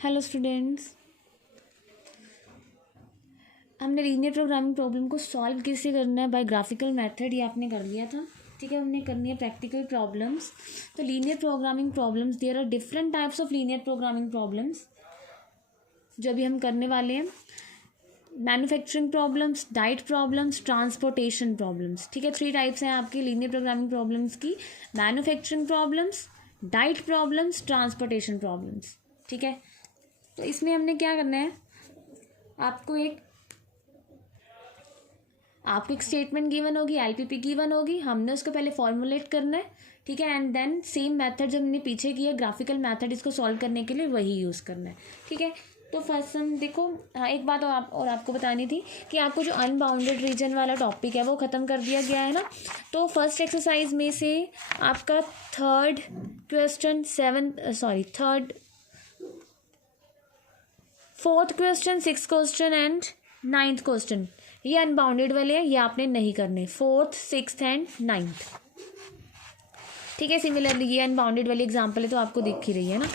Hello students, हमने linear programming problem को solve कैसे करना है बाय ग्राफिकल मेथड, ये आपने कर लिया था। ठीक है, हमने करनी है प्रैक्टिकल प्रॉब्लम्स। तो linear programming problems, there are different types of linear programming problems जो अभी हम करने वाले हैं। Manufacturing problems, diet problems, transportation problems. ठीक है, 3 टाइप्स हैं आपकी लीनियर प्रोग्रामिंग प्रॉब्लम्स की। Manufacturing problems, diet problems, transportation problems. ठीक है, तो इसमें हमने क्या करना है, आपको एक स्टेटमेंट गिवन होगी, एलपीपी गिवन होगी, हमने उसको पहले फॉर्मुलेट करना है। ठीक है, एंड देन सेम मेथड जो हमने पीछे किया ग्राफिकल मेथड, इसको सॉल्व करने के लिए वही यूज़ करना है। ठीक है, तो फर्स्ट हम देखो, हाँ एक बात और आपको बतानी थी कि आपको जो अनबाउंडेड रीजन वाला टॉपिक है वो ख़त्म कर दिया गया है ना। तो फर्स्ट एक्सरसाइज में से आपका fourth question, 6th question and 9th question, ये अनबाउंडेड वाले हैं, ये आपने नहीं करने, 4th, 6th एंड 9th। ठीक है, सिमिलरली ये अनबाउंडेड वाली एग्जांपल है तो आपको दिख ही रही है ना।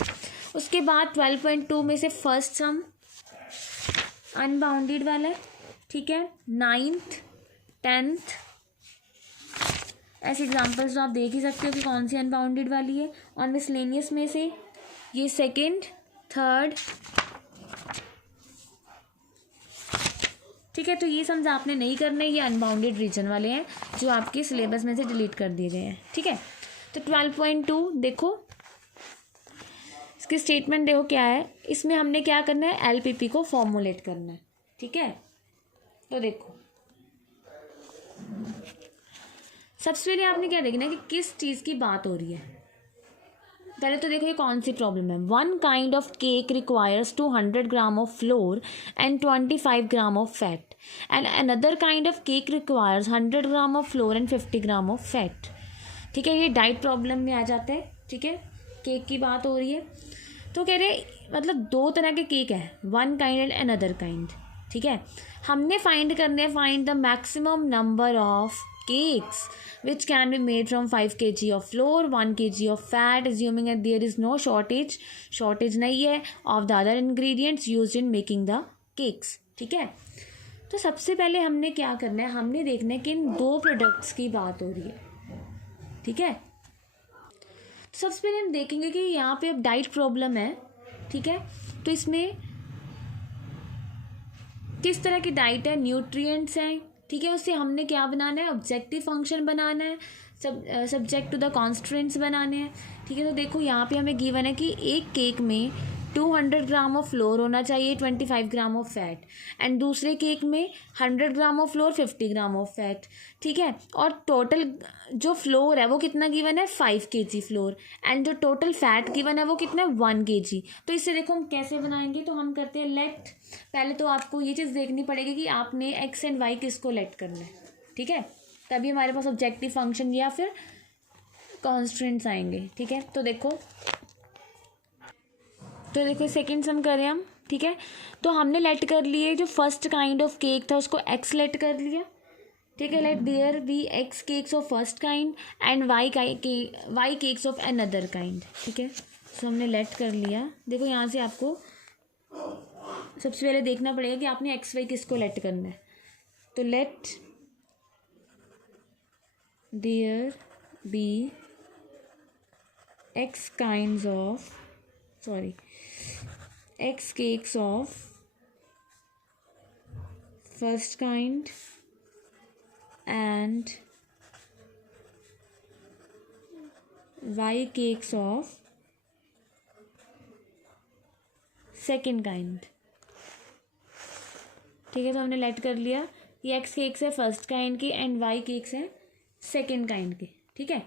उसके बाद 12.2 में से फर्स्ट सम अनबाउंडेड वाला है। ठीक है, 9th, 10th, ऐसे एग्जांपल्स तो आप देख ही सकते हो कि कौन सी अनबाउंडेड वाली है। और मिसलेनियस में से ये 2nd, 3rd। ठीक है, तो ये सम्स आपने नहीं करने, ये अनबाउंडेड रीजन वाले हैं जो आपके सिलेबस में से डिलीट कर दिए गए हैं। ठीक है, तो 12.2 देखो, इसकी स्टेटमेंट देखो क्या है। इसमें हमने क्या करना है, एलपीपी को फॉर्मुलेट करना है। ठीक है, तो देखो सबसे पहले आपने क्या देखना है कि किस चीज़ की बात हो रही है। पहले तो देखो ये कौन सी प्रॉब्लम है। 1 kind of cake requires 200 gram of floor and 25 gram of fat, and another kind of cake requires 100 gram of floor and 50 gram of fat. ठीक है, ये डाइट प्रॉब्लम में आ जाता है। ठीक है, केक की बात हो रही है तो कह रहे मतलब 2 तरह के केक है, 1 काइंड एंड अनदर काइंड। ठीक है, हमने फाइंड करने हैं, find the maximum number of cakes which can be made from 5 kg of flour, 1 kg of fat, assuming that there is no shortage नहीं है of the other ingredients used in making the cakes। ठीक है, तो सबसे पहले हमने क्या करना है, हमने देखना है कि इन 2 प्रोडक्ट्स की बात हो रही है। ठीक है, सबसे पहले हम देखेंगे कि यहाँ पे अब डाइट प्रॉब्लम है। ठीक है, तो इसमें किस तरह की डाइट है, न्यूट्रिएंट्स हैं। ठीक है, उससे हमने क्या बनाना है, ऑब्जेक्टिव फंक्शन बनाना है, सब्जेक्ट टू द कॉन्स्ट्रेंट्स बनाने हैं। ठीक है, तो देखो यहाँ पे हमें गिवन है कि एक केक में 200 ग्राम ऑफ फ्लोर होना चाहिए, 25 ग्राम ऑफ फैट, एंड दूसरे केक में 100 gram of floor, 50 gram of fat. ठीक है, और टोटल जो फ्लोर है वो कितना गिवन है, 5 kg फ्लोर, एंड जो टोटल फैट गिवन है वो कितना है, 1 kg। तो इससे देखो हम कैसे बनाएंगे, तो हम करते हैं लेट। पहले तो आपको ये चीज़ देखनी पड़ेगी कि आपने एक्स एंड वाई किसको लेट करना है। ठीक है, तभी हमारे पास ऑब्जेक्टिव फंक्शन या फिर कॉन्स्टेंट्स आएंगे। ठीक है, तो देखो सेकेंड सम करें हम। ठीक है, तो हमने लेट कर लिए, जो फर्स्ट काइंड ऑफ केक था उसको एक्स लेट कर लिया। ठीक है, let there be x cakes of first kind and y cakes of another kind. ठीक है, तो हमने लेट कर लिया। देखो यहाँ से आपको सबसे पहले देखना पड़ेगा कि आपने एक्स वाई किसको लेट करना है। तो let there be x kinds of x cakes of first kind and y cakes of second kind। ठीक है, तो हमने लेट कर लिया, ये x केक्स है फर्स्ट काइंड की एंड y केक्स है सेकेंड काइंड के। ठीक है,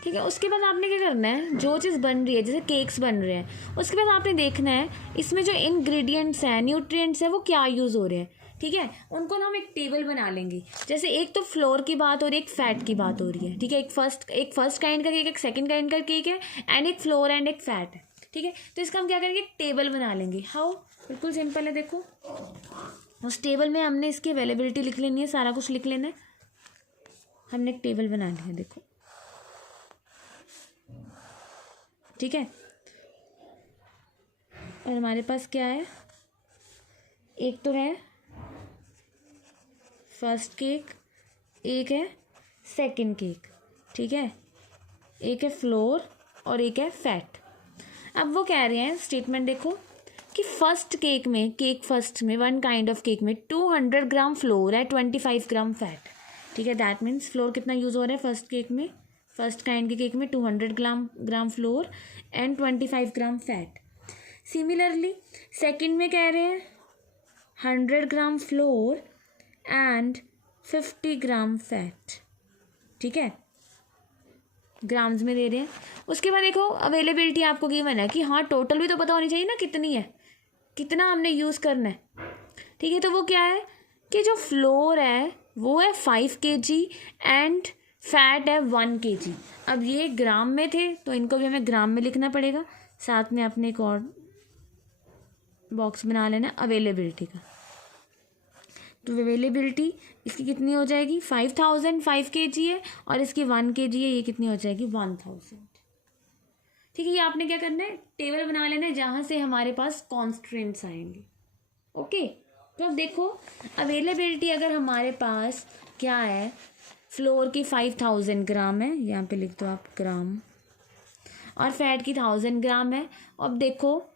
ठीक है, उसके बाद आपने क्या करना है, जो चीज़ बन रही है जैसे केक्स बन रहे हैं, उसके बाद आपने देखना है इसमें जो इंग्रेडिएंट्स हैं, न्यूट्रिएंट्स हैं, वो क्या यूज़ हो रहे हैं। ठीक है, उनको ना हम एक टेबल बना लेंगे। जैसे एक तो फ्लोर की बात हो रही है, एक फैट की बात हो रही है। ठीक है, एक फर्स्ट काइंड का केक, एक सेकंड काइंड का केक है, एंड एक फ्लोर एंड एक फैट है। ठीक है, तो इसका हम क्या करेंगे, एक टेबल बना लेंगे। हाउ, बिल्कुल सिंपल है। देखो उस टेबल में हमने इसकी अवेलेबिलिटी लिख लेनी है, सारा कुछ लिख लेना है। हमने एक टेबल बना लिया। देखो ठीक है। और हमारे पास क्या है, एक तो है फर्स्ट केक, एक है सेकंड केक, ठीक है, एक है फ्लोर और एक है फैट। अब वो कह रहे हैं, स्टेटमेंट देखो कि फर्स्ट केक में, केक फर्स्ट में, वन काइंड ऑफ केक में 200 ग्राम फ्लोर है, 25 ग्राम फैट, ठीक है। दैट मीन्स फ्लोर कितना यूज़ हो रहा है फर्स्ट केक में, फर्स्ट काइंड के केक में 200 ग्राम floor and 25 gram fat. Similarly second में कह रहे हैं 100 ग्राम फ्लोर एंड 50 ग्राम फैट, ठीक है, ग्राम्स में दे रहे हैं। उसके बाद देखो अवेलेबिलिटी आपको गिवन है कि हाँ टोटल भी तो पता होनी चाहिए ना कितनी है, कितना हमने यूज़ करना है, ठीक है। तो वो क्या है कि जो फ्लोर है वो है 5 kg एंड फैट है 1 kg। अब ये ग्राम में थे तो इनको भी हमें ग्राम में लिखना पड़ेगा। साथ में आपने एक और बॉक्स बना लेना अवेलेबिलिटी का। तो अवेलेबिलिटी इसकी कितनी हो जाएगी, 5000 5 kg है और इसकी 1 kg है, ये कितनी हो जाएगी 1000, ठीक है। ये आपने क्या करना है, टेबल बना लेना है जहाँ से हमारे पास कॉन्स्टेंट्स आएंगे, ओके। तो अब देखो अवेलेबिलिटी अगर हमारे पास क्या है, फ्लोर की 5000 ग्राम है, यहाँ पे लिख दो आप ग्राम, और फैट की 1000 ग्राम है। अब देखो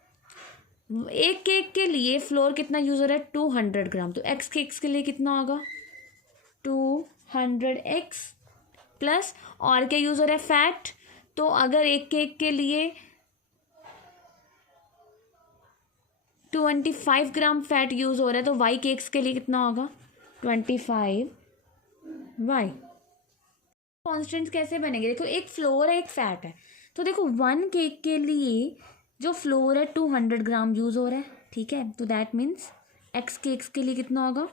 एक केक के लिए फ्लोर कितना यूज़ हो रहा है 200 ग्राम, तो एक्स केक्स के लिए कितना होगा 200x प्लस, और क्या यूज़ हो रहा है फैट, तो अगर एक केक के लिए 25 ग्राम फैट यूज़ हो रहा है तो वाई केक्स के लिए कितना होगा 25y। कॉन्स्टेंट्स कैसे बनेंगे, देखो एक फ्लोर है एक फैट है, तो देखो 1 केक के लिए जो फ्लोर है 200 ग्राम यूज़ हो रहा है, ठीक है। तो दैट मीन्स एक्स केक्स के लिए कितना होगा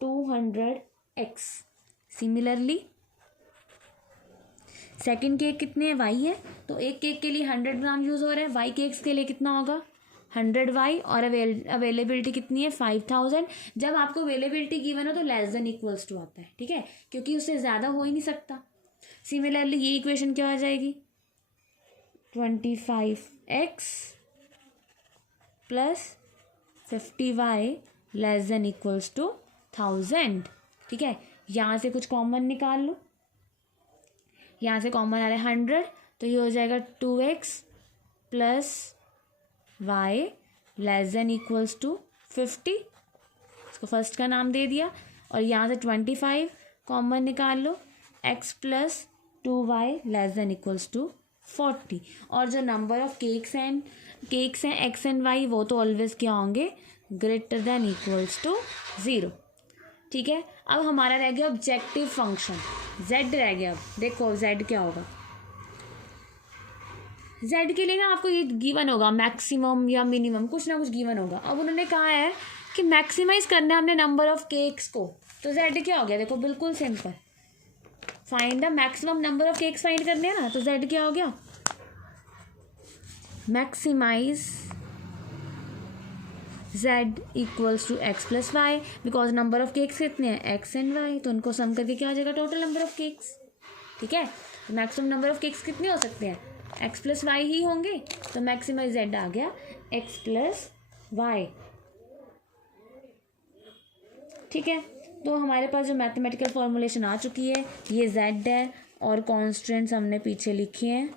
200x। सिमिलरली सेकंड केक कितने है वाई है, तो एक केक के लिए 100 ग्राम यूज़ हो रहा है, वाई केक्स के लिए कितना होगा 100y, और अवेलेबिलिटी कितनी है 5000। जब आपको अवेलेबिलिटी गिवन हो तो लेस देन इक्वल्स टू आता है, ठीक है, क्योंकि उससे ज़्यादा हो ही नहीं सकता। सिमिलरली ये इक्वेशन क्या आ जाएगी 25x plus 50y less than equals to 1000, ठीक है। यहाँ से कुछ कॉमन निकाल लो, यहाँ से कॉमन आ रहा है 100, तो ये हो जाएगा 2x plus y less than equals to 50, इसको फर्स्ट का नाम दे दिया, और यहाँ से 25 कॉमन निकाल लो, x plus 2y less than equals to 40। और जो नंबर ऑफ केक्स हैं x एंड y वो तो ऑलवेज क्या होंगे ग्रेटर देन इक्वल्स टू 0, ठीक है। अब हमारा रह गया ऑब्जेक्टिव फंक्शन z रह गया। अब देखो z क्या होगा, z के लिए ना आपको ये गिवन होगा मैक्सिमम या मिनिमम, कुछ ना कुछ गिवन होगा। अब उन्होंने कहा है कि मैक्सिमाइज करना है हमने नंबर ऑफ केक्स को, तो z क्या हो गया, देखो बिल्कुल simple, find the maximum number of cakes find करने हैं ना, तो z क्या हो गया maximize z equals to x plus y, because number of cakes कितने हैं x एंड y, तो उनको सम करके क्या आ जाएगा टोटल नंबर ऑफ केक्स, ठीक है। मैक्सिमम नंबर ऑफ केक्स कितने हो सकते हैं x प्लस वाई ही होंगे, तो मैक्सिमाइज z आ गया x प्लस वाई, ठीक है। तो हमारे पास जो मैथमेटिकल फॉर्मूलेशन आ चुकी है ये z है, और कॉन्स्टेंट्स हमने पीछे लिखे हैं,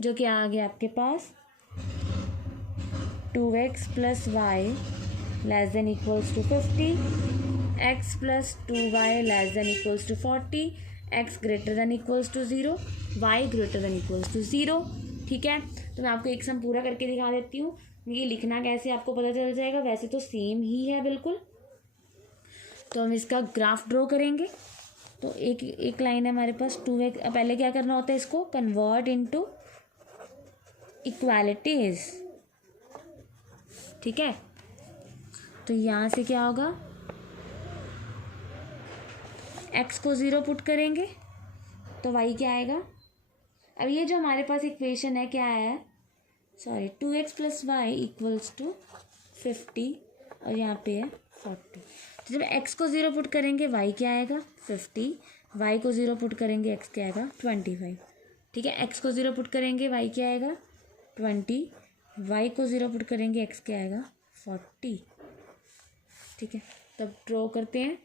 जो कि आ गया आपके पास 2x plus Y less than equals to 50, x plus 2y less than equals to 40, x greater than equals to 0, y greater than equals to 0, ठीक है। तो मैं आपको एक सम पूरा करके दिखा देती हूँ, ये लिखना कैसे आपको पता चल जाएगा, वैसे तो सेम ही है बिल्कुल। तो हम इसका ग्राफ ड्रॉ करेंगे, तो एक लाइन है हमारे पास 2x, पहले क्या करना होता है इसको कन्वर्ट इनटू इक्वालिटीज, ठीक है। तो यहाँ से क्या होगा x को 0 पुट करेंगे तो y क्या आएगा, अब ये जो हमारे पास इक्वेशन है क्या है, sorry 2x plus y equals to 50, और यहाँ पे है 40, तो जब x को 0 पुट करेंगे y क्या आएगा 50, y को 0 पुट करेंगे x क्या आएगा 25, ठीक है। x को 0 पुट करेंगे y क्या आएगा 20, y को 0 पुट करेंगे x क्या आएगा 40, ठीक है। तब ड्रॉ करते हैं।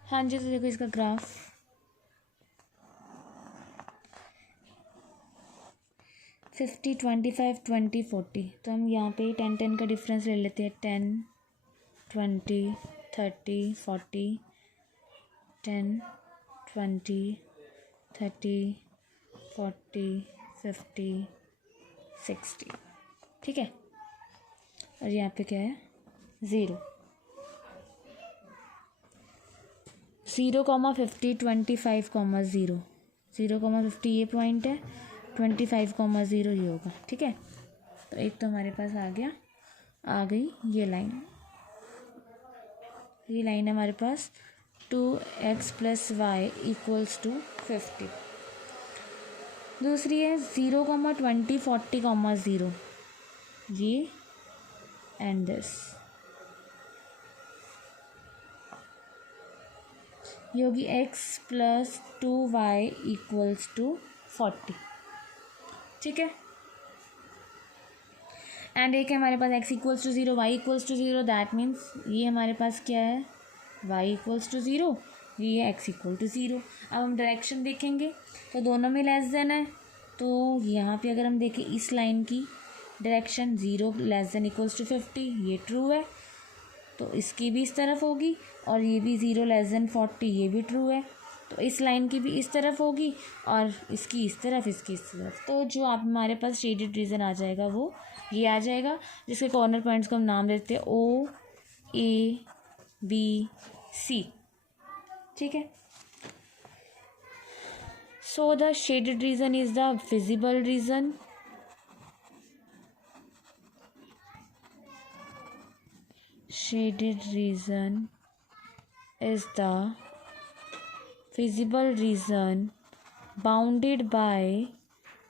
हाँ जी, तो देखो इसका ग्राफ 50, 25, 20, 40, तो हम यहाँ पे 10, 10 का डिफरेंस ले लेते हैं। 10, 20, 30, 40, 10, 20, 30, 40, 50, 60, ठीक है। और यहाँ पे क्या है 0, 0,50, 25, 0, 0,50 ये पॉइंट है, 25, 0 ये होगा, ठीक है। तो एक तो हमारे पास आ गई ये लाइन है हमारे पास 2x + y = 50। दूसरी है 0,20, 40, 0, ये एंड दिस, ये होगी x + 2y = 40, ठीक है। एंड एक है हमारे पास x = 0, y = 0, दैट मीन्स ये हमारे पास क्या है y = 0, ये x = 0। अब हम डायरेक्शन देखेंगे तो दोनों में लेस देन है, तो यहाँ पे अगर हम देखें इस लाइन की डायरेक्शन 0 < = 50, ये ट्रू है, तो इसकी भी इस तरफ होगी, और ये भी 0 < 40, ये भी ट्रू है, तो इस लाइन की भी इस तरफ होगी, और इसकी इस तरफ, इसकी इस तरफ। तो जो आप हमारे पास शेडेड रीजन आ जाएगा वो ये आ जाएगा, जिसके कॉर्नर पॉइंट्स को हम नाम देते हैं O, A, B, C, ठीक है। So the shaded region is the visible region, shaded region is the visible region bounded by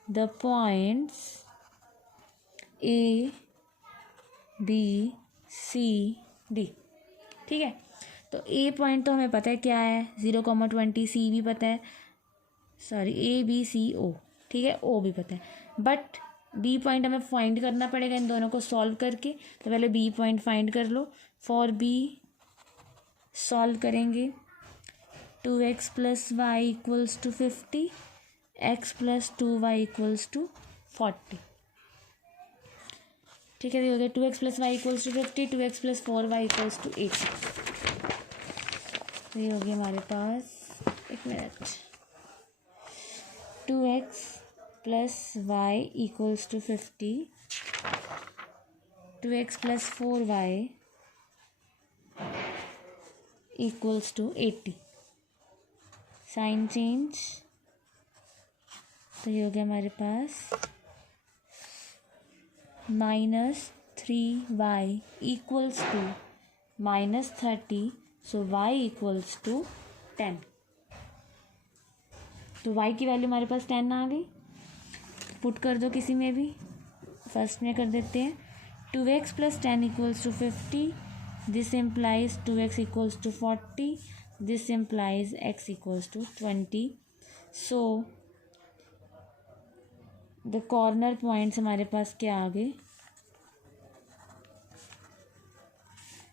the points A, B, C, D, ठीक है। तो A पॉइंट तो हमें पता है क्या है 0,20, C भी पता है, sorry A, B, C, O, ठीक है, O भी पता है, बट B पॉइंट हमें फाइंड करना पड़ेगा इन दोनों को सॉल्व करके। तो पहले B पॉइंट फाइंड कर लो। फॉर B सॉल्व करेंगे 2x + y = 50, x + 2y = 40, ठीक है। ये हो गया 2x + y = 50, 2x + 4y = 80। तो ये हो गया हमारे पास, एक minute, 2x + y = 50, 2x + 4y = 80, sign change, तो ये हो गया हमारे पास -3y = -30, सो y = 10। तो y की वैल्यू हमारे पास 10 आ गई, पुट कर दो किसी में भी, फर्स्ट में कर देते हैं 2x + 10 = 50, this implies 2x = 40, this implies x = 20। So the corner points हमारे पास क्या आ गए,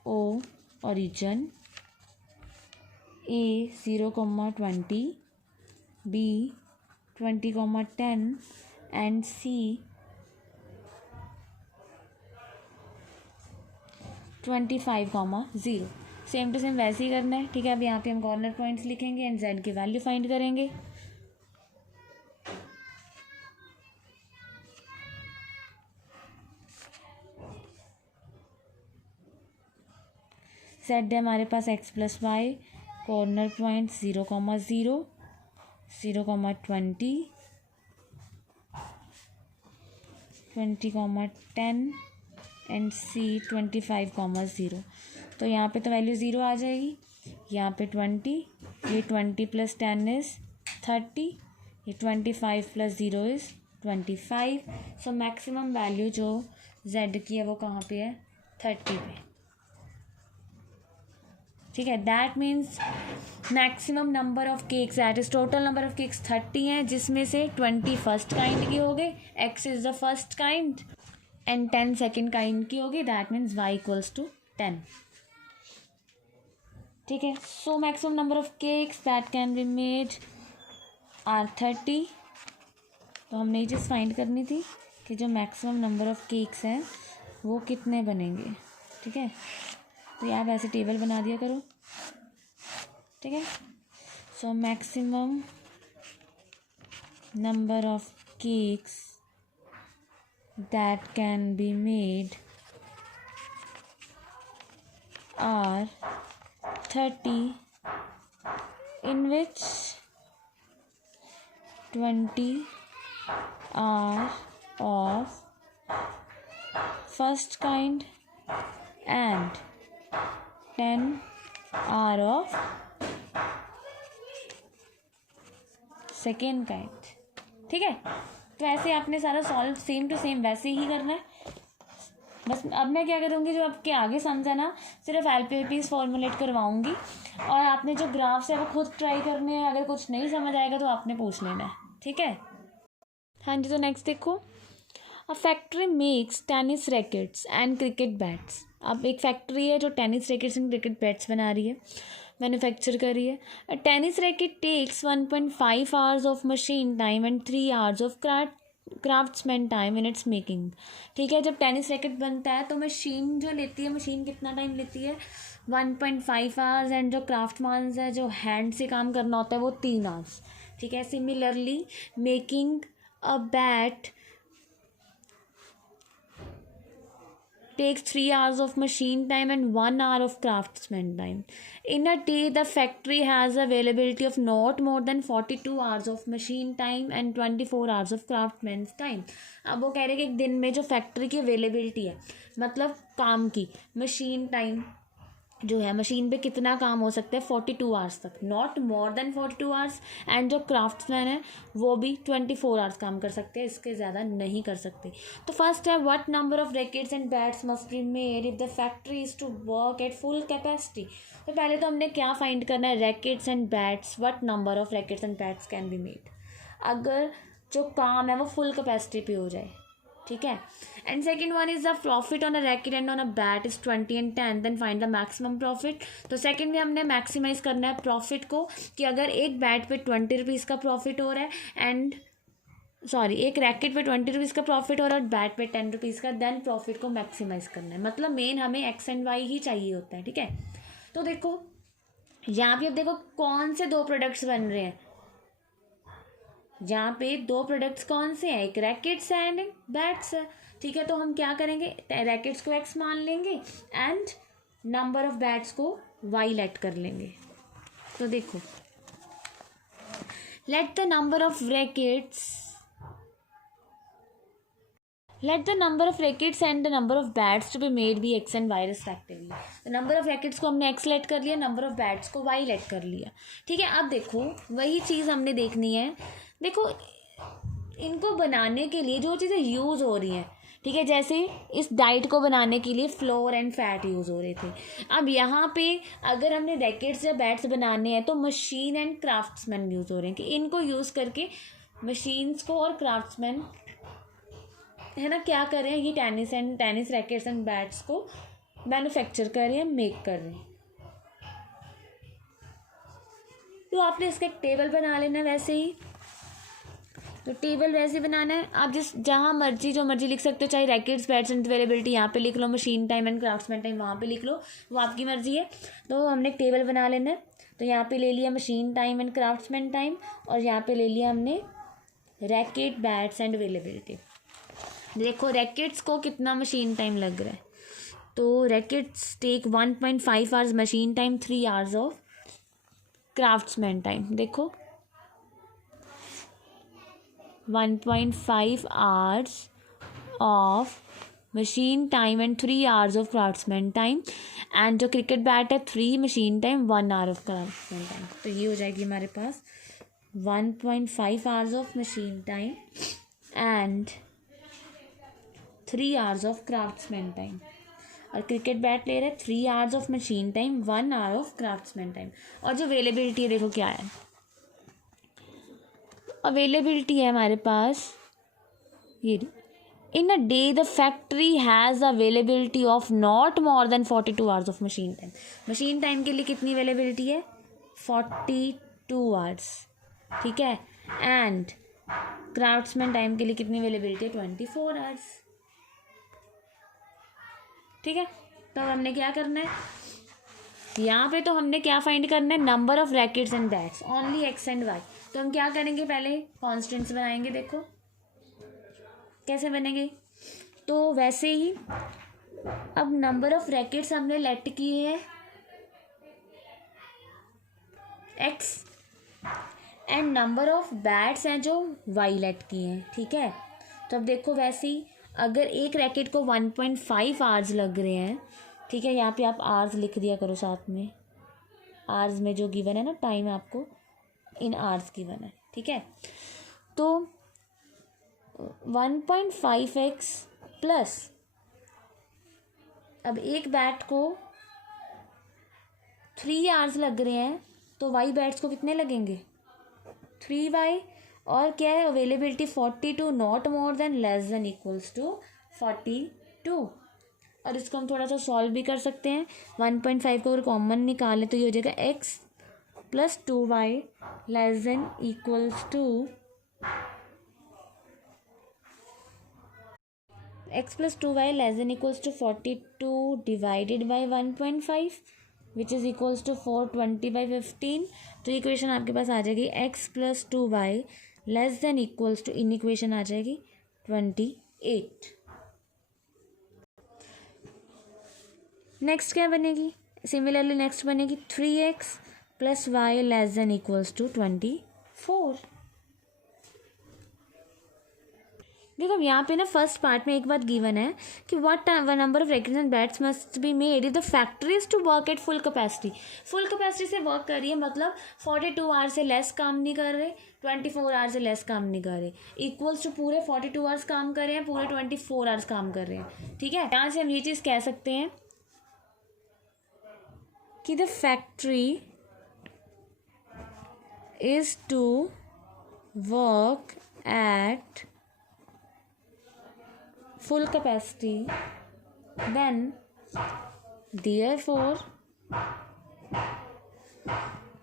O origin, A 0,20, B 20,10 and C 25,0। Same to same वैसे ही करना है, ठीक है। अब यहाँ पे हम कॉर्नर पॉइंट्स लिखेंगे एंड z की वैल्यू फाइंड करेंगे। z है हमारे पास x + y, corner point 0,0, 0,20, 20,10 and C 25,0। तो यहाँ पे तो वैल्यू 0 आ जाएगी, यहाँ पे 20, ये 20 + 10 इज़ 30, ये 25 + 0 इज़ 25। सो मैक्सिमम वैल्यू जो z की है वो कहाँ पे है 30 पे। ठीक है, that means maximum number of cakes, that is total number of cakes 30 हैं, जिसमें से 20 फर्स्ट काइंड की हो गई, x is the first kind, and 10 second kind की होगी, that means y equals to 10. ठीक है, so maximum number of cakes that can be made are 30. तो हमने ये चीज़ फाइंड करनी थी कि जो मैक्सिमम नंबर ऑफ केक्स हैं वो कितने बनेंगे. ठीक है, तो यहाँ पे ऐसे टेबल बना दिया करो. ठीक है, so maximum number of cakes that can be made are 30, in which 20 are of first kind and 10 are of second kind. ठीक है, तो ऐसे आपने सारा सॉल्व सेम टू सेम वैसे ही करना है. बस अब मैं क्या करूँगी, जो आपके आगे समझा ना, सिर्फ LPIPs फॉर्मुलेट करवाऊँगी और आपने जो ग्राफ्स है वो खुद ट्राई करने हैं. अगर कुछ नहीं समझ आएगा तो आपने पूछ लेना है. ठीक है, हाँ जी. तो नेक्स्ट देखो, a factory makes tennis rackets and cricket bats. अब एक फैक्ट्री है जो tennis rackets and cricket bats बना रही है, मैन्युफैक्चर कर रही है. A tennis racket takes 1.5 hours of machine time and 3 hours of craftsman time in its making. ठीक है, जब टेनिस रैकेट बनता है तो मशीन जो लेती है, मशीन कितना टाइम लेती है, 1.5 आवर्स, एंड जो क्राफ्टमैन है, जो हैंड से काम करना होता है, वो 3 आवर्स. ठीक है, similarly making a bat takes 3 hours of machine time and 1 hour of craftsman time. In a day, the factory has availability of not more than 42 hours of machine time and 24 hours of craftsman's time. अब वो कह रहे हैं कि एक दिन में जो फैक्ट्री की अवेलेबिलिटी है, मतलब काम की मशीन टाइम जो है, मशीन पे कितना काम हो सकता है, 42 आवर्स तक, not more than 42 hours. And जो क्राफ्ट्समैन है वो भी 24 आवर्स काम कर सकते हैं, इसके ज़्यादा नहीं कर सकते. तो फर्स्ट है, what number of rackets and bats must be made if the factory is to work at full capacity. तो पहले तो हमने क्या फाइंड करना है, rackets and bats, what number of rackets and bats can be made, अगर जो काम है वो फुल कैपेसिटी पे हो जाए. ठीक है, and second one is the profit on a racket and on a bat is 20 and 10, then find the maximum profit. तो सेकेंड में हमने मैक्सिमाइज करना है प्रॉफिट को, कि अगर एक बैट पे 20 रुपीज़ का प्रॉफिट हो रहा है, एंड सॉरी एक रैकेट पे 20 रुपीज़ का प्रॉफिट हो रहा है और बैट पे 10 रुपीज़ का, देन प्रॉफिट को मैक्सिमाइज करना है. मतलब मेन हमें एक्स एंड वाई ही चाहिए होता है. ठीक है, तो देखो यहाँ पे अब देखो कौन से दो प्रोडक्ट्स बन रहे हैं, यहाँ पे दो प्रोडक्ट्स कौन से हैं, एक रैकेट्स है एंड एक बैट्स है. ठीक है, तो हम क्या करेंगे, रैकेट्स को एक्स मान लेंगे एंड नंबर ऑफ बैट्स को वाई लेट कर लेंगे. तो देखो, let the number of rackets and the number of bats to be made be x and y respectively. तो नंबर ऑफ रैकेट्स को हमने एक्स लेट कर लिया, नंबर ऑफ बैट्स को वाई लेट कर लिया. ठीक है, अब देखो वही चीज़ हमने देखनी है. देखो इनको बनाने के लिए जो चीज़ें यूज़ हो रही हैं, ठीक है, जैसे इस डाइट को बनाने के लिए फ्लोर एंड फैट यूज़ हो रहे थे. अब यहाँ पे अगर हमने रैकेट्स या बैट्स बनाने हैं तो मशीन एंड क्राफ्ट्समैन यूज़ हो रहे हैं, कि इनको यूज़ करके मशीन्स को और क्राफ्ट्समैन है ना क्या कर रहे हैं, ये टेनिस रैकेट्स एंड बैट्स को मैन्युफैक्चर कर रहे हैं, मेक कर रहे हैं. तो आपने इसका एक टेबल बना लेना वैसे ही. तो टेबल वैसे बनाना है, आप जिस जहाँ मर्जी जो मर्जी लिख सकते हो, चाहे रैकेट्स बैट्स एंड अवेलेबिलिटी यहाँ पे लिख लो, machine time and craftsman time वहाँ पे लिख लो, वो आपकी मर्जी है. तो हमने एक टेबल बना लेना है. तो यहाँ पे ले लिया machine time and craftsman time, और यहाँ पे ले लिया हमने रैकेट बैट्स एंड अवेलेबिलिटी. देखो रैकेट्स को कितना मशीन टाइम लग रहा है, तो rackets take 1.5 hours machine time, 3 hours of craftsman time. देखो 1.5 hours of machine time and 3 hours of craftsman time, and जो क्रिकेट बैट है 3 machine time 1 hour of craftsman time. तो ये हो जाएगी हमारे पास 1.5 hours of machine time and 3 hours of craftsman time. और cricket bat ले रहे हैं 3 hours of machine time, 1 hour of craftsman time. और जो अवेलेबिलिटी है देखो क्या है, अवेलेबिलिटी है हमारे पास ये, in a day the factory has availability of not more than 42 hours of machine time. Machine time के लिए कितनी अवेलेबिलिटी है, 42 आवर्स, ठीक है। एंड क्राफ्ट्समैन टाइम के लिए कितनी अवेलेबिलिटी है, 24 आवर्स, ठीक है। तो अब हमने क्या करना है यहाँ पे, तो हमने क्या फाइंड करना है, number of rackets and bats, only x and y. तो हम क्या करेंगे, पहले कॉन्स्टेंट्स बनाएंगे, देखो कैसे बनेंगे। तो वैसे ही अब नंबर ऑफ रैकेट्स हमने लेट की है x, and number of bats हैं जो वाई लेट की हैं, ठीक है। तो अब देखो वैसे ही अगर एक रैकेट को 1.5 आवर्स लग रहे हैं, ठीक है, यहाँ पे आप आवर्स लिख दिया करो साथ में, आवर्स में जो गिवन है ना टाइम आपको इन आवर्स गिवन है, ठीक है। तो 1.5x प्लस, अब एक बैट को 3 आवर्स लग रहे हैं तो वाई बैट्स को कितने लगेंगे, 3y, और क्या है availability 42, not more than less than equals to 42। और इसको हम थोड़ा सा सॉल्व भी कर सकते हैं, 1.5 को अगर कॉमन निकालें तो ये हो जाएगा x plus 2y less than equals to x plus 2y less than equals to 42 divided by 1.5 which is equals to 420/15। तो इक्वेशन आपके पास आ जाएगी x plus 2y less than equals to, इन इक्वेशन आ जाएगी 28। नेक्स्ट क्या बनेगी, सिमिलरली नेक्स्ट बनेगी 3x plus Y less than equals to 24। देखो यहाँ पे ना फर्स्ट पार्ट में एक बात गिवन है कि what number of rackets and bats must be made if the factory is to work at full capacity. Full capacity से वर्क कर रही है मतलब 42 आवर्स से लेस काम नहीं कर रहे, 24 आवर्स से लेस काम नहीं कर रहे, इक्वल्स टू पूरे 42 आवर्स काम कर रहे हैं, पूरे 24 आवर्स काम कर रहे हैं, ठीक है। यहाँ से हम ये चीज़ कह सकते हैं कि the factory is to work at full capacity, then therefore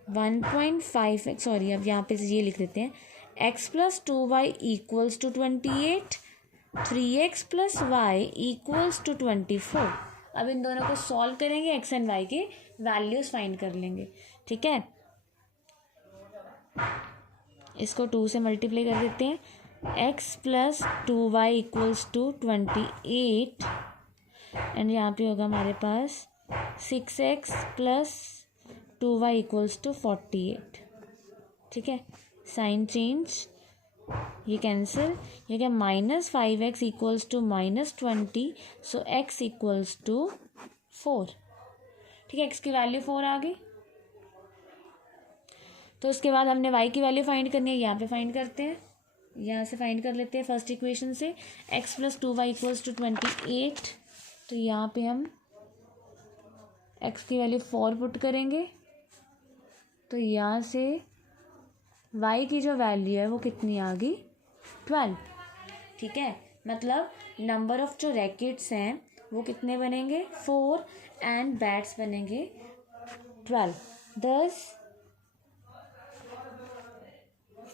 1.5x, sorry अब यहाँ पे ये लिख देते हैं, x plus 2y equals to 28, 3x plus y equals to 24। अब इन दोनों को सॉल्व करेंगे, x एंड y के वैल्यूज फाइंड कर लेंगे, ठीक है। इसको 2 से मल्टीप्लाई कर देते हैं, x plus 2y equals to 28, and यहाँ पे होगा हमारे पास 6x plus 2y equals to 48, ठीक है। साइन चेंज, ये कैंसिल, ये क्या, -5x equals to -20, so x equals to 4, ठीक है। x की वैल्यू 4 आ गई। तो उसके बाद हमने y की वैल्यू फाइंड करनी है, यहाँ पे फाइंड करते हैं, यहाँ से फाइंड कर लेते हैं फर्स्ट इक्वेशन से, x plus 2y equals to 28। तो यहाँ पे हम x की वैल्यू 4 पुट करेंगे, तो यहाँ से y की जो वैल्यू है वो कितनी आ गई, 12, ठीक है। मतलब नंबर ऑफ जो रैकेट्स हैं वो कितने बनेंगे, 4, एंड बैट्स बनेंगे 12। दस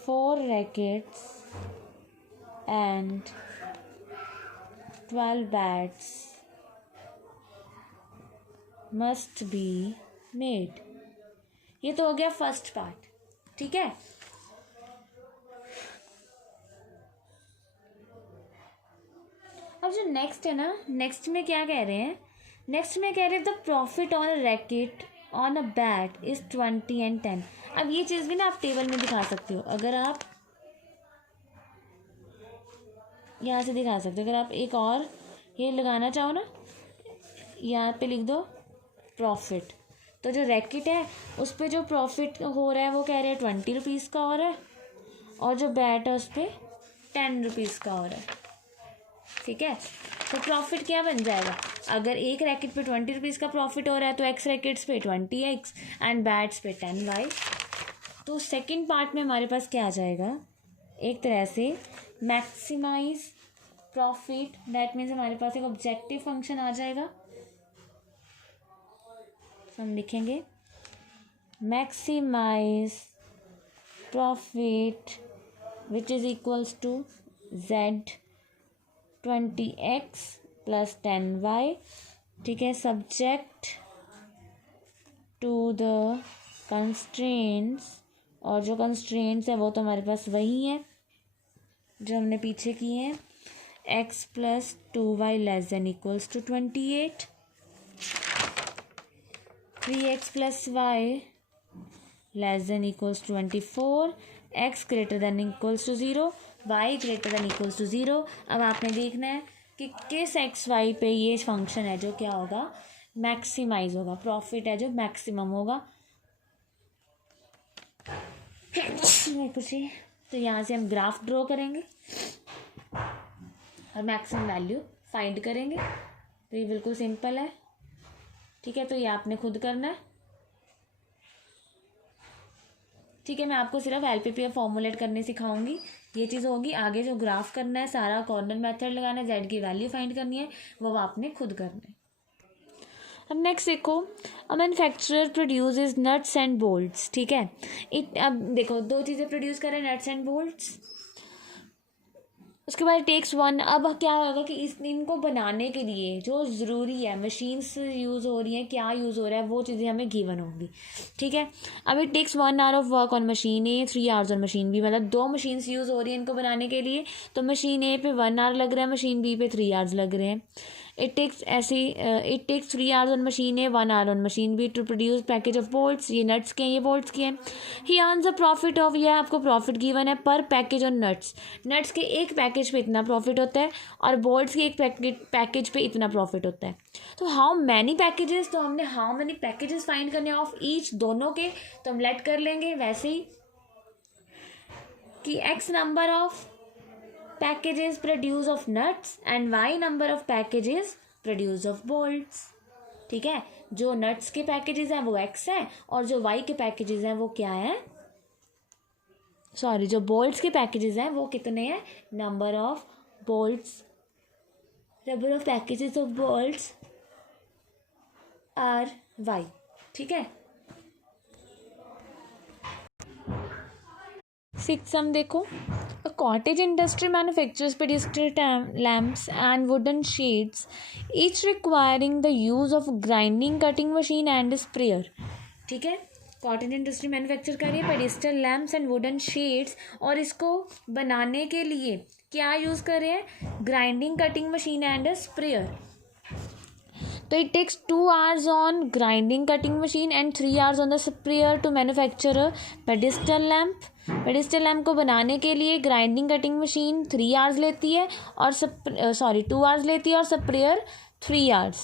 4 rackets and 12 bats must be made। ये तो हो गया फर्स्ट पार्ट, ठीक है। अब जो नेक्स्ट है ना, नेक्स्ट में क्या कह रहे हैं, नेक्स्ट में कह रहे हैं the profit on a racket on a bat is 20 and 10। अब ये चीज़ भी ना आप टेबल में दिखा सकते हो, अगर आप यहाँ से दिखा सकते हो, अगर आप एक और ये लगाना चाहो ना, यहाँ पे लिख दो प्रॉफिट, तो जो रैकेट है उस पर जो प्रॉफिट हो रहा है वो कह रहे हैं 20 रुपीज़ का हो रहा है, और जो बैट है उस पर 10 रुपीज़ का हो रहा है, ठीक है। तो प्रॉफिट क्या बन जाएगा, अगर एक रैकेट पे 20 रुपीज़ का प्रॉफिट हो रहा है तो एक्स रैकेट्स पे 20x एंड बैट्स पे 10y। तो सेकंड पार्ट में हमारे पास क्या आ जाएगा, एक तरह से मैक्सिमाइज प्रॉफिट, दैट मीन्स हमारे पास एक ऑब्जेक्टिव फंक्शन आ जाएगा। हम लिखेंगे maximize profit which is equals to z 20x plus 10y, ठीक है, सब्जेक्ट टू द कंस्ट्रेंट्स, और जो कंस्ट्रेंट्स है वो तो हमारे पास वही है जो हमने पीछे किए हैं, x plus 2y less than equals to 28, 3x plus y less than equals to 24, x greater than equals to 0, y greater than equals to 0। अब आपने देखना है कि किस एक्स वाई पे ये फंक्शन है जो क्या होगा, मैक्सिमाइज होगा, प्रॉफिट है जो मैक्सिमम होगा। तो यहाँ से हम ग्राफ ड्रॉ करेंगे और मैक्सिमम वैल्यू फाइंड करेंगे। तो ये बिल्कुल सिंपल है, ठीक है। तो ये आपने खुद करना है, ठीक है। मैं आपको सिर्फ LPPF फॉर्मुलेट करने सिखाऊंगी, ये चीज़ होगी। आगे जो ग्राफ करना है, सारा कॉर्नर मेथड लगाना है, जेड की वैल्यू फाइंड करनी है, वो आपने खुद करना है। अब नेक्स्ट देखो, a manufacturer produces nuts and bolts, ठीक है। अब देखो दो चीज़ें प्रोड्यूस करें, नट्स एंड बोल्ट्स, उसके बाद टेक्स वन। अब क्या होगा कि इनको बनाने के लिए जो ज़रूरी है, मशीन्स यूज़ हो रही हैं, क्या यूज़ हो रहा है, वो चीज़ें हमें गिवन होंगी, ठीक है। अब it takes 1 hour of work on machine A, 3 hours on machine B, मतलब 2 मशीन्स यूज़ हो रही हैं इनको बनाने के लिए, तो मशीन ए पे 1 आवर लग रहा है, मशीन बी पे 3 आवर्स लग रहे हैं। It takes 3 hours on machine A, 1 hour on machine B to produce package of bolts. ये नट्स के हैं, ये बोल्ट्स के हैं। He earns a profit of, यह आपको प्रॉफिट गिवन है पर पैकेज ऑन नट्स। नट्स के एक पैकेज पे इतना प्रॉफिट होता है और बोल्ट्स के एक पैकेज पे इतना प्रॉफिट होता है। तो हाउ मैनी पैकेजेस, तो हमने हाउ मैनी पैकेजेस फाइंड करने ऑफ ईच, दोनों के, तो हम लेट कर लेंगे वैसे ही कि x number of packages produce of nuts and y number of packages produce of bolts, ठीक है। जो nuts के पैकेजेस हैं वो x है और जो y के पैकेजेस हैं वो क्या है, सॉरी, जो bolts के पैकेजेस हैं वो कितने हैं, number of bolts, number of packages of bolts are y, ठीक है। 6 हम देखो, a cottage industry manufactures pedestal lamps and wooden shades, each requiring the use of grinding cutting machine and sprayer, ठीक है। कॉटेज इंडस्ट्री मैन्युफैक्चर कर रही है pedestal lamps and wooden shades, और इसको बनाने के लिए क्या यूज़ कर रहे हैं, grinding cutting machine and sprayer. तो it takes 2 hours on grinding cutting machine and 3 hours on the sprayer to manufacture a pedestal lamp. Pedestal lamp को बनाने के लिए ग्राइंडिंग कटिंग मशीन 3 hours लेती है और 2 hours लेती है और sprayer 3 hours।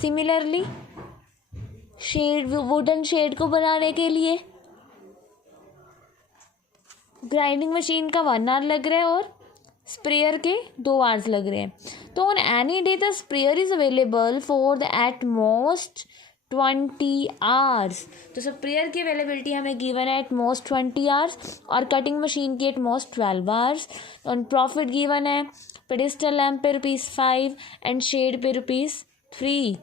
Similarly shade, wooden shade को बनाने के लिए ग्राइंडिंग मशीन का 1 hour लग रहा है और स्प्रेयर के 2 hours लग रहे हैं। तो on any day the sprayer is available for the at most 20 hours। तो स्प्रेयर की अवेलेबिलिटी हमें गिवन है एट मोस्ट 20 hours और कटिंग मशीन की एट मोस्ट 12 hours। और प्रॉफिट गिवन है पेडिस्टल लैम्प पे ₹5 एंड शेड पे ₹3।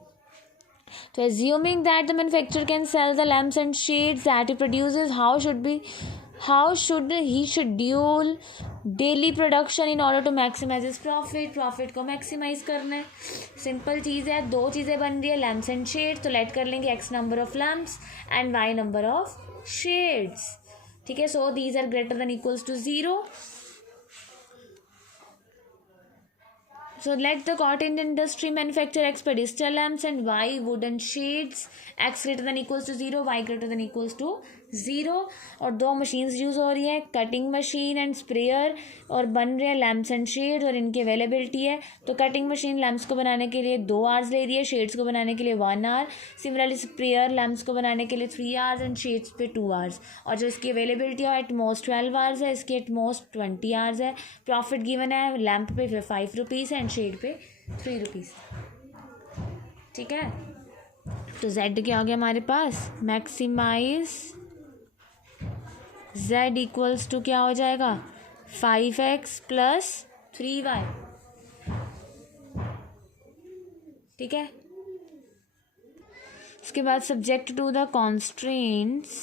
तो assuming that the manufacturer can sell the lamps and shades that he produces, how should he schedule daily production in order to maximize his profit? Profit को maximise करना है, simple चीज़ है। 2 चीज़ें बन रही है, लैम्प्स एंड शेड्स, तो let कर लेंगे x number of lamps and y number of shades, ठीक है। So these are greater than equals to 0। So let the cotton industry manufacture X pedestal lamps and Y wooden shades. X greater than equals to 0, Y greater than equals to 0. और दो machines use हो रही है, cutting machine and sprayer, और बन रहे हैं lamps and shades, और इनकी अवेलेबिलिटी है. तो कटिंग मशीन लैम्प्स को बनाने के लिए 2 आवर्स ले रही है, शेड्स को बनाने के लिए 1 आवर. सिमिलरली स्प्रेयर लैम्प्स को बनाने के लिए 3 आवर्स एंड शेड्स पे 2 आवर्स. और जो इसकी अवेलेबिलिटी है एट मोस्ट 12 आवर्स है, इसकी एट मोस्ट 20 आवर्स है. प्रॉफिट गिवन है लैम्प पे 5 रुपीज़ एंड शेड पे 3 रुपीज़. ठीक है, तो जेड क्या हो गया हमारे पास, मैक्सिमाइज z इक्वल्स टू क्या हो जाएगा 5x प्लस 3y. ठीक है, इसके बाद सब्जेक्ट टू द कॉन्स्ट्रेंट्स.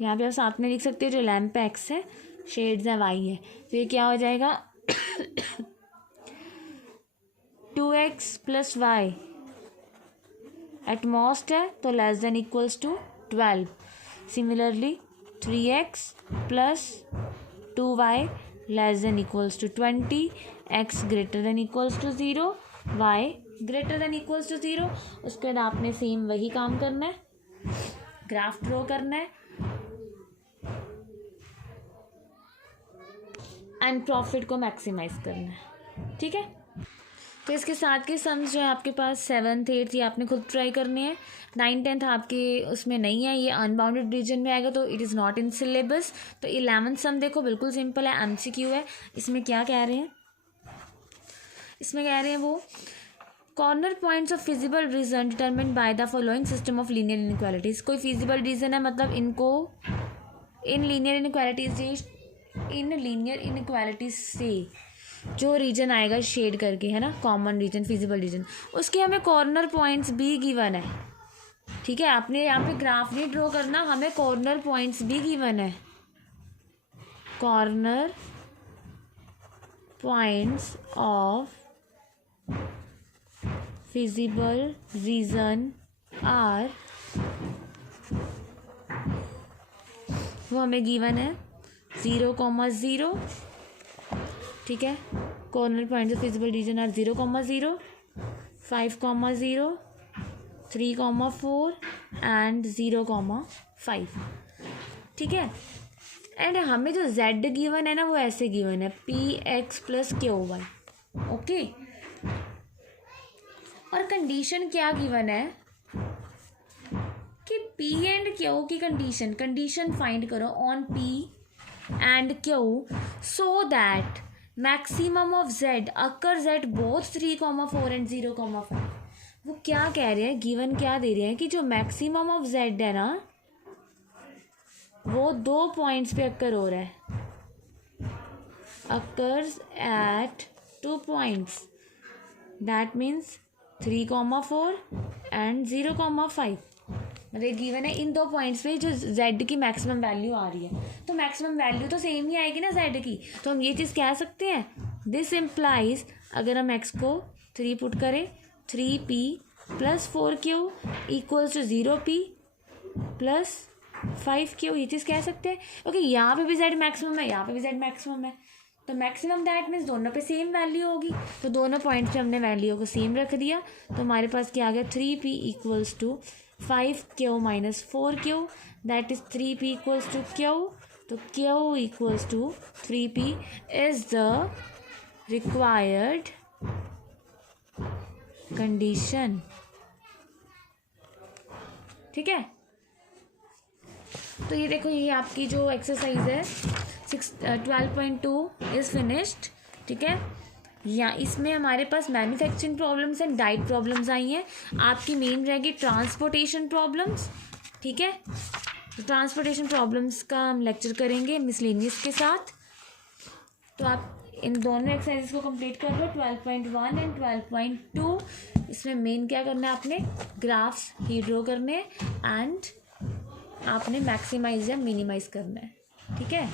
यहाँ पे आप साथ में लिख सकते हो, जो लैम्प पे x है, शेड्स है y है, तो ये क्या हो जाएगा 2x plus Y eight most है तो less than equals to 12. Similarly 3x plus 2y less than equals to 20. x greater than equals to 0, y greater than equals to 0. उसके बाद आपने सेम वही काम करना है, ग्राफ ड्रॉ करना है एंड प्रॉफिट को मैक्सिमाइज करना है. ठीक है, तो इसके साथ के सम्स जो है आपके पास 7th 8th ये आपने खुद ट्राई करने हैं. 9th 10th आपके उसमें नहीं है, ये अनबाउंडेड रीजन में आएगा, तो it is not in syllabus. तो 11th सम देखो बिल्कुल सिंपल है, MCQ है. इसमें क्या कह रहे हैं, इसमें कह रहे हैं वो corner points of feasible reason determined by the following system of linear inequalities. कोई फिजिबल रीजन है, मतलब इनको इन लीनियर इनइक्वालिटीज से जो रीजन आएगा शेड करके, है ना, कॉमन रीजन, फिजिबल रीजन, उसके हमें कॉर्नर पॉइंट्स भी गिवन है. ठीक है, आपने यहाँ पे ग्राफ नहीं ड्रॉ करना, हमें कॉर्नर पॉइंट्स भी गिवन है. Corner points of feasible region are, वो हमें गिवन है 0,0. ठीक है, corner points of feasible region are 0,0, 5,0, 3,4 and 0,5. ठीक है, एंड हमें जो z गिवन है ना वो ऐसे गिवन है px प्लस qy. ओके, और कंडीशन क्या गिवन है कि p एंड q की कंडीशन फाइंड करो on p and q so that maximum of z occurs at both 3,4 and 0,5. वो क्या कह रहे हैं, गिवन क्या दे रहे हैं कि जो मैक्सिमम ऑफ z है ना वो 2 पॉइंट्स पे अक्कर हो रहा है, occurs at 2 points, that means 3,4 and 0,5. मतलब गिवन है इन 2 पॉइंट्स पे जो z की मैक्सिमम वैल्यू आ रही है, तो मैक्सिमम वैल्यू तो सेम ही आएगी ना z की. तो हम ये चीज़ कह सकते हैं, दिस इम्प्लाइज, अगर हम x को 3 पुट करें, 3p plus 4q equals to 0p plus 5q, ये चीज़ कह सकते हैं. ओके, यहाँ पे भी z मैक्सिमम है, यहाँ पे भी z मैक्सिमम है, तो मैक्सिमम दैट मीन्स दोनों पे सेम वैल्यू होगी. तो दोनों पॉइंट्स पे हमने वैल्यू को सेम रख दिया, तो हमारे पास क्या आ गया 3p equals to 5q minus 4q, that is 3p equals to q. तो q equals to 3p is the required condition. ठीक है, तो ये देखो, ये आपकी जो एक्सरसाइज है 12.2 इज़ फिनिश्ड. ठीक है, या इसमें हमारे पास manufacturing problems and diet problems आई हैं. आपकी मेन रहेगी ट्रांसपोर्टेशन प्रॉब्लम्स. ठीक है, तो ट्रांसपोर्टेशन प्रॉब्लम्स का हम लेक्चर करेंगे मिसलेनियस के साथ. तो आप इन दोनों एक्सरसाइज को कंप्लीट कर लो, 12.1 एंड 12.2. इसमें मेन क्या करना है, आपने ग्राफ्स ही ड्रॉ करने एंड आपने मैक्सिमाइज या मिनिमाइज करना है. ठीक है.